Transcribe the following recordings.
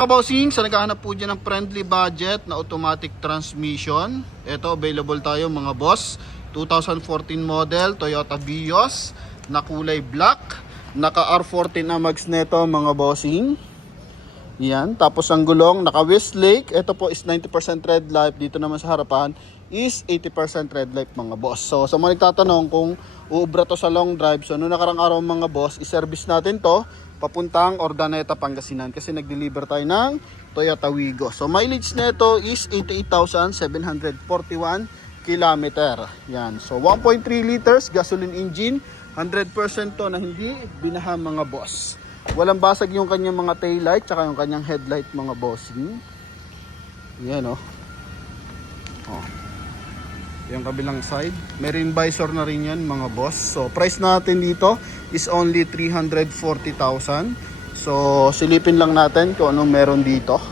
Mga bossing, sa naghahanap po dyan ng friendly budget na automatic transmission, ito available tayo mga boss. 2014 model Toyota Vios na kulay black, naka R14 na mags neto mga bossing. Yan, tapos ang gulong naka Westlake, ito po is 90% red light, dito naman sa harapan is 80% red light mga boss. So sa mga nagtatanong kung uubra to sa long drive, so noong nakarang araw mga boss, i-service natin to papuntang Ordaneta, Pangasinan kasi nag-deliver tayo ng Toyota Wigo. So mileage nito is 88,741 kilometer. Yan. So 1.3 liters gasoline engine, 100% to na hindi binaha mga boss. Walang basag yung kanyang mga tail light tsaka yung kanyang headlight mga bossing. Yan oh. Oh. Yung kabilang side, may rim visor na rin yan mga boss. So price natin dito is only 340,000. So silipin lang natin kung anong meron dito.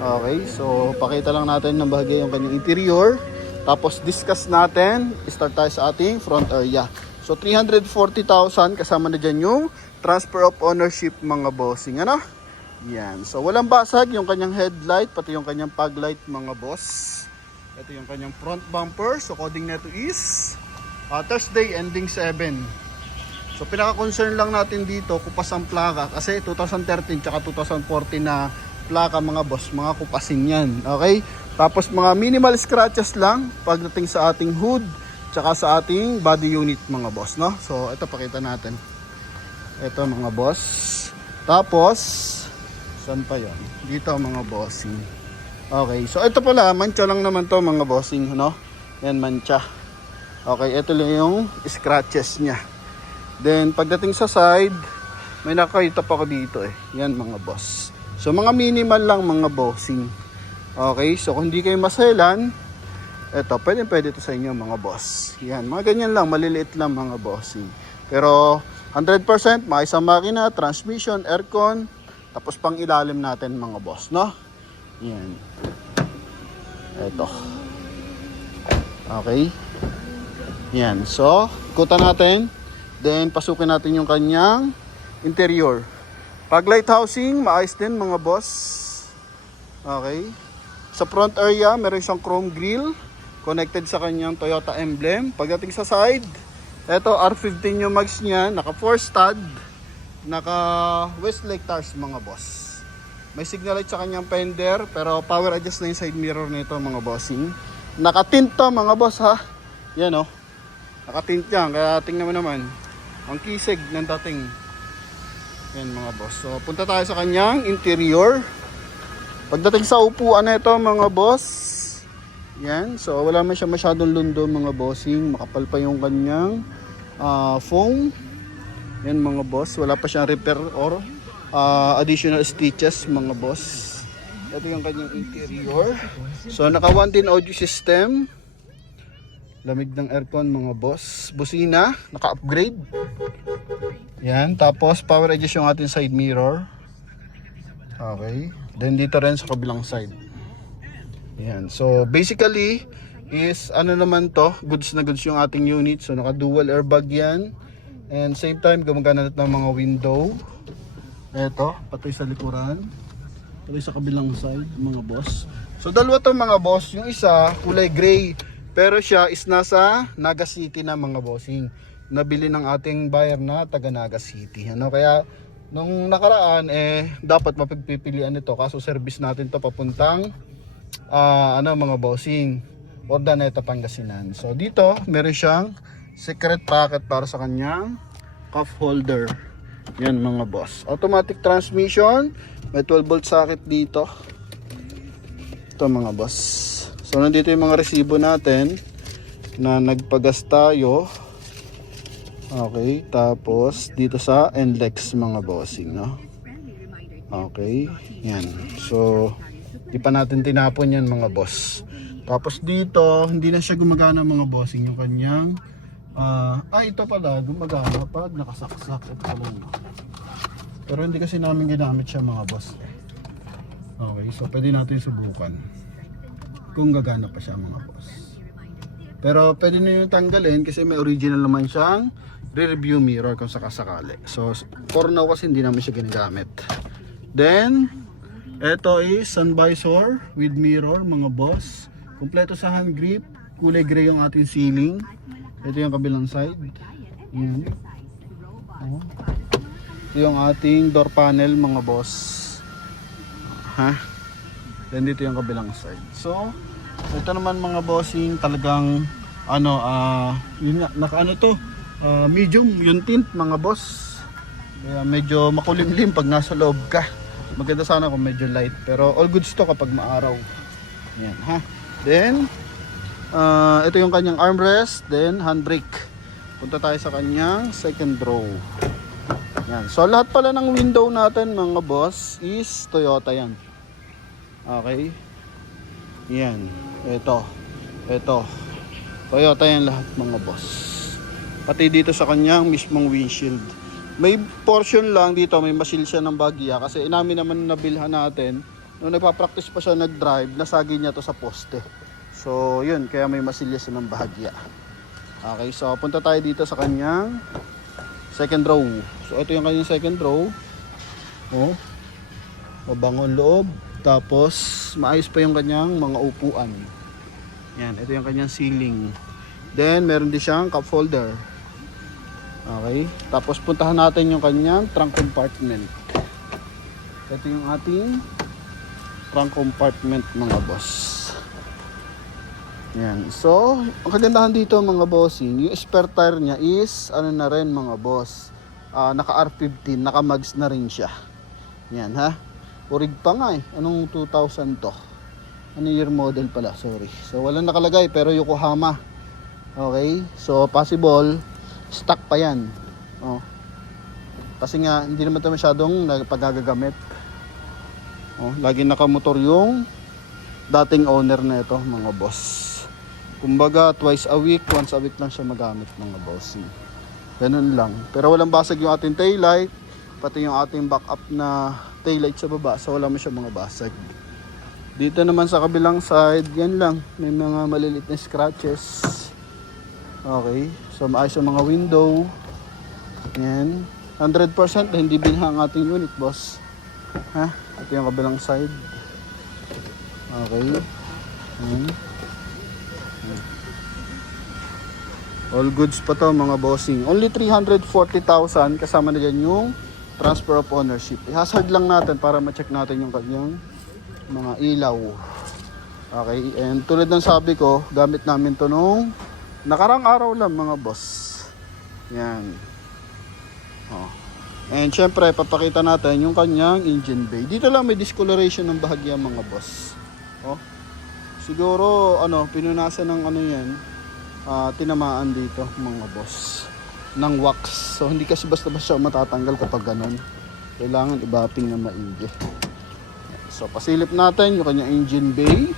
Okay, so pakita lang natin ng bahagi yung kanyang interior. Tapos discuss natin, start tayo sa ating front area. So 340,000 kasama na dyan yung transfer of ownership mga bossing. Ano? Yan, so walang basag yung kanyang headlight, pati yung kanyang fog light mga boss. Ito yung kanyang front bumper. So coding nito is Thursday ending 7. So pinaka-concern lang natin dito, kupas ang plaka. Kasi 2013 tsaka 2014 na plaka mga boss, mga kupasin yan. Okay? Tapos mga minimal scratches lang pagdating sa ating hood tsaka sa ating body unit mga boss. No? So ito pakita natin. Ito mga boss. Tapos, saan pa yan? Dito mga bossing. Okay, so ito pala, mancha lang naman to mga bossing, no? Yan, mancha. Okay, ito lang yung scratches niya. Then, pagdating sa side, may nakakita pa ko dito eh. Yan mga boss. So, mga minimal lang mga bossing. Okay, so kung hindi kayo maselan, ito, pwede to sa inyo mga boss. Yan, mga ganyan lang, maliliit lang mga bossing. Pero, 100% maayos ang makina, transmission, aircon, tapos pang ilalim natin mga boss, no? Yan. Ito. Okay. Yan. So, ikutan natin. Then, pasukin natin yung kanyang interior. Pag light housing, maayos din mga boss. Okay. Sa front area, meron siyang chrome grille. Connected sa kanyang Toyota emblem. Pagdating sa side, ito, R15 yung mags niya. Naka 4 stud. Naka Westlake tires mga boss. May signal light sa kanyang fender, pero power adjust na yung side mirror nito mga bossing. Nakatint to mga boss ha. Yan oh. Nakatint yan, kaya tingnan mo naman. Ang kisig ng dating. Yan mga boss. So punta tayo sa kanyang interior. Pagdating sa upuan nito mga boss. Yan, so wala man siya masyadong lundo mga bossing. Makapal pa yung kanyang foam. Yan mga boss, wala pa siyang repair or additional stitches mga boss. Ito yung kanyang interior. So naka 110 audio system. Lamig ng aircon mga boss. Busina, naka-upgrade. Yan, tapos power adjust yung ating side mirror. Okay. Then dito rin sa kabilang side. Yan. So basically is ano naman to, goods na goods yung ating unit. So naka dual airbag yan. And same time gumagana ng mga window. Eto, pati sa likuran. Pati sa kabilang side, mga boss. So dalawa to mga boss. Yung isa, kulay gray. Pero siya is nasa Naga City na mga bossing. Nabili ng ating buyer na taga Naga City. Ano, kaya nung nakaraan, dapat mapagpipilian nito. Kaso service natin to papuntang, mga bossing. Ordaneta, Pangasinan. So dito, meron siyang secret pocket para sa kanyang cup holder. Yan mga boss. Automatic transmission. May 12 volt socket dito. Ito mga boss. So nandito yung mga resibo natin na nagpagas tayo. Okay. Tapos dito sa NLEX mga bossing, no? Okay. Yan. So di pa natin tinapon yan mga boss. Tapos dito hindi na siya gumagana mga bossing yung kanyang ito pala gumagana pag nakasaksak. Ito pala no. Pero hindi kasi namin ginamit siya mga boss. Okay, so pwede natin subukan kung gagana pa siya mga boss. Pero pwede na yung tanggalin kasi may original naman siyang rear-view mirror kung sakasakali. So for now kasi hindi namin siya ginagamit. Then Ito is sun visor with mirror mga boss. Kompleto sa hand grip. Kulay gray yung ating ceiling. Ito yung kabilang side. Yan. Oh. Ito yung ating door panel mga boss. Ha? Then dito yung kabilang side. So, ito naman mga bossing talagang yun nga, medium yung tint mga boss. Kaya medyo makulimlim pag nasa loob ka. Maganda sana kung medyo light, pero all goods to kapag maaraw. Yan ha. Then ito yung kanyang armrest, then handbrake. Punta tayo sa kanyang second row. Yan. So lahat pala ng window natin mga boss is Toyota yan. Okay? Yan. Ito. Toyota yan lahat mga boss. Pati dito sa kanyang mismong windshield. May portion lang dito, may masil siya ng bagya kasi inamin naman nabilhan natin nung nagpa-practice pa siya nag-drive, nasagi niya to sa poste. So yun, kaya may masilya siya ng bahagya. Okay, so punta tayo dito sa kanyang second row. So ito yung kanyang second row. Oh, mabangong loob. Tapos maayos pa yung kanyang mga upuan. Yan, ito yung kanyang ceiling. Then meron din siyang cup holder. Okay, tapos puntahan natin yung kanyang trunk compartment. Ito yung ating trunk compartment mga boss. Yan. So, ang kagandahan dito mga bossing, yung spare tire niya is ano na rin mga boss. Naka R15, naka mags na rin siya. Yan ha. Urig pa nga eh. Anong 2000 to? Ano year model pala? Sorry. So, walang nakalagay pero Yokohama. Okay? So, possible stock pa yan. Oh. Kasi nga hindi naman ito masyadong pagagagamit. Oh, lagi nakamotor yung dating owner na ito mga boss. Kumbaga twice a week, once a week lang siya magamit mga boss. Ganun lang. Pero walang basag yung ating taillight, pati yung ating backup na taillight sa baba. So wala mo siya mga basag. Dito naman sa kabilang side, yan lang. May mga maliliit na scratches. Okay. So maayos yung mga window. Yan. 100% na hindi binha ang ating unit, boss. Ha? Ito yung kabilang side. Okay. All goods pa to mga bossing. Only 340,000 kasama na dyan yung transfer of ownership. I-hazard lang natin para ma-check natin yung kanyang mga ilaw. Okay. And tulad ng sabi ko, gamit namin to nung nakarang araw lang mga boss. Yan. Oh. And syempre papakita natin yung kanyang engine bay. Dito lang may discoloration ng bahagya mga boss. Oh. Siguro pinunasan ng yan. Tinamaan dito mga boss ng wax. So hindi kasi basta-basta matatanggal kapag ganun. Kailangan i-bapping na maigi. So pasilip natin yung kanyang engine bay.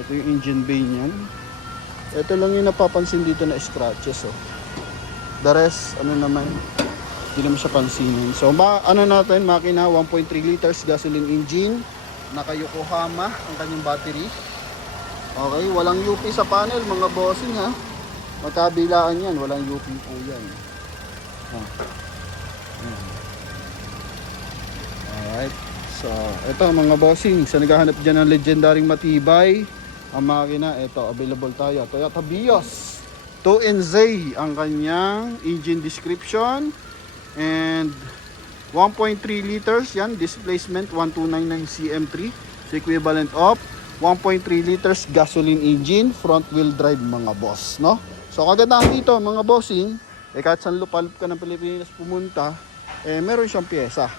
Ito yung engine bay niyan. Ito lang yung napapansin dito na scratches. Oh. The rest, naman, hindi naman siya pansinin. So, makina, 1.3 liters gasoline engine. Naka Yokohama ang kanyang battery. Okay, walang UP sa panel, mga bossing ha. Magkabilaan yan, walang UP po yan. Alright, so, ito mga bossing, sa naghahanap dyan ng legendaring matibay, ang makina, ito, available tayo. Toyota Vios 2NZ ang kanyang engine description. And 1.3 liters yan, displacement 1299 cm3. So equivalent of 1.3 liters gasoline engine, front wheel drive mga boss, no? So kagandahan dito mga bossing, kahit saan lupalop ka ng Pilipinas pumunta, meron siyang pyesa.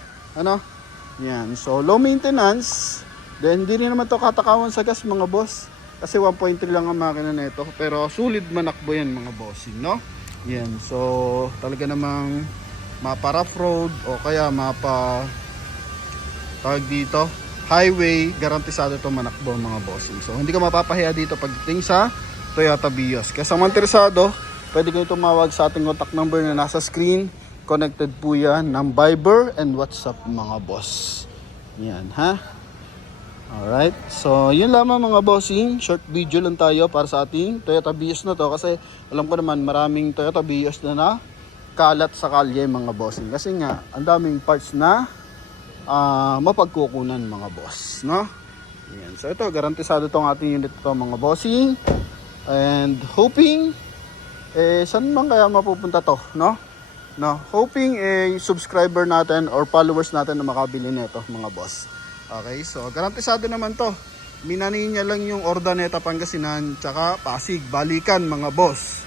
Yan, so low maintenance. Then hindi rin naman to katakawan sa gas mga boss. Kasi 1.3 lang ang makina nito, pero sulit manakbo yan mga bossing, no? Yan, so talaga namang mapa rough road o kaya mapa tawag dito highway, garantisado to manakbo mga bossing. So hindi ka mapapahiya dito pagdating sa Toyota Vios. Kaya sa mga interesado, pwede kayo tumawag sa ating contact number na nasa screen. Connected po yan ng Viber and WhatsApp mga boss. Yan ha. Alright, so yun lamang mga bossing, short video lang tayo para sa ating Toyota Vios na to kasi alam ko naman maraming Toyota Vios na kalat sa kalye mga bossing kasi nga ang daming parts na mapagkukunan mga boss, no? Yan. So ito, garantisado tong ating unit ito mga bossing. And hoping, saan man kaya mapupunta to, no? No, hoping subscriber natin or followers natin na makabili nito mga boss. Okay, so garantisado naman to. Minani niya lang yung Ordaneta Pangasinan tsaka Pasig, balikan mga boss.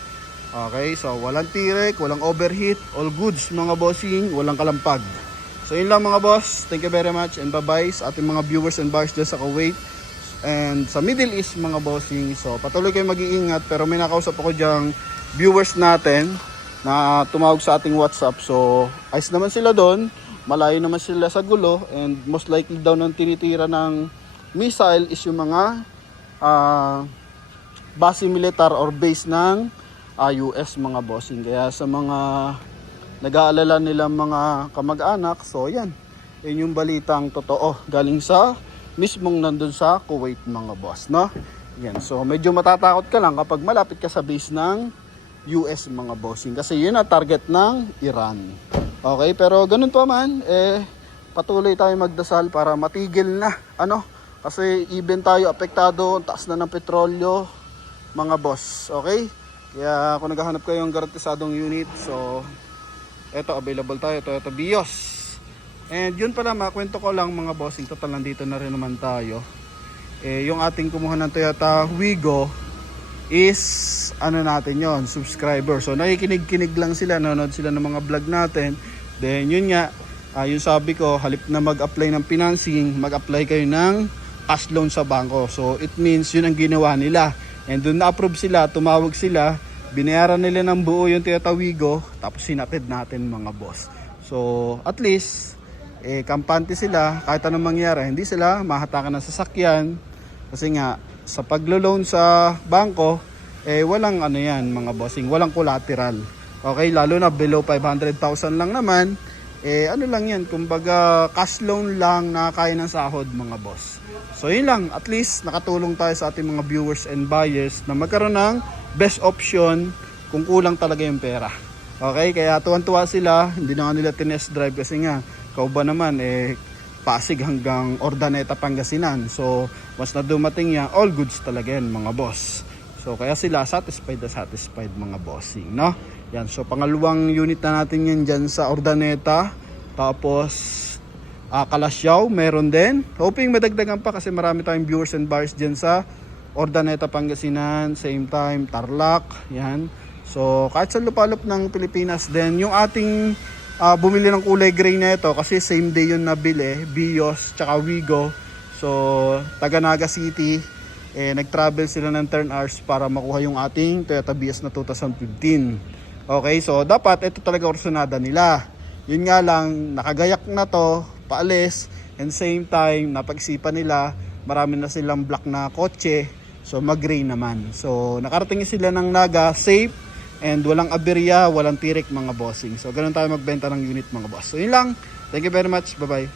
Okay, so walang tirek, walang overheat, all goods mga bossing, walang kalampag. So yun lang mga boss, thank you very much and bye bye sa ating mga viewers and buyers dyan sa Kuwait and sa Middle East mga bossing. So patuloy kayo mag-iingat, pero may nakausap ako dyang viewers natin na tumawag sa ating WhatsApp. So ayos naman sila doon, malayo naman sila sa gulo, and most likely daw ng tinitira ng missile is yung mga base militar or base ng US mga bossing. Kaya sa mga nag-aalala nilang mga kamag-anak, so yan yung balitang totoo galing sa mismong nandun sa Kuwait mga boss, no? Yan, so medyo matatakot ka lang kapag malapit ka sa base ng US mga bossing, kasi yun ang target ng Iran. Okay, pero ganun pa man, patuloy tayo magdasal para matigil na, ano? Kasi even tayo apektado, taas na ng petrolyo mga boss, okay? Kaya kung naghahanap kayo ng garantisadong unit, so eto, available tayo, Toyota Vios. And yun pala, makwento ko lang mga bossing, total nandito na rin naman tayo. Yung ating kumuha ng Toyota Wigo is ano natin yon, subscriber. So nakikinig-kinig lang sila, nanonood sila ng mga vlog natin. Then yun nga, yung sabi ko, halip na mag-apply ng financing, mag-apply kayo ng cash loan sa bangko. So it means yun ang ginawa nila. And doon na-approve sila, tumawag sila, binayaran nila ng buo yung Toyota Wigo, tapos sinapid natin mga boss. So at least kampante sila, kahit anong mangyari, hindi sila mahatakan ng sasakyan. Kasi nga sa paglo-loan sa bangko, walang ano yan mga bossing, walang collateral. Okay, lalo na below 500,000 lang naman, ano lang yan, kumbaga cash loan lang na kaya ng sahod mga boss. So yun lang, at least nakatulong tayo sa ating mga viewers and buyers na magkaroon ng best option kung kulang talaga yung pera. Okay, kaya tuwan-tuwa sila, hindi na nila tinest drive kasi nga, kauba naman Pasig hanggang Ordaneta Pangasinan. So mas na dumating yan, all goods talaga yan mga boss. So kaya sila satisfied na satisfied mga bossing, no? Yan, so pangalawang unit na natin yan dyan sa Ordaneta. Tapos Kalasyaw, meron din. Hoping madagdagan pa kasi marami tayong viewers and buyers dyan sa Ordaneta Pangasinan, same time Tarlac, yan. So kahit sa lupalop ng Pilipinas din, yung ating bumili ng kulay gray na ito kasi same day yun nabili, Vios tsaka Wigo. So taga Naga City, nag-travel sila ng 10 hours para makuha yung ating Toyota Vios na 2015. Okay, so dapat ito talaga orsunada nila. Yun nga lang, nakagayak na to, paalis, and same time napag-isipan nila, marami na silang black na kotse, so mag-gray naman. So nakarating sila ng Naga safe and walang aberya, walang tirik mga bossing. So ganun tayo magbenta ng unit mga boss. So yun lang, thank you very much, bye bye.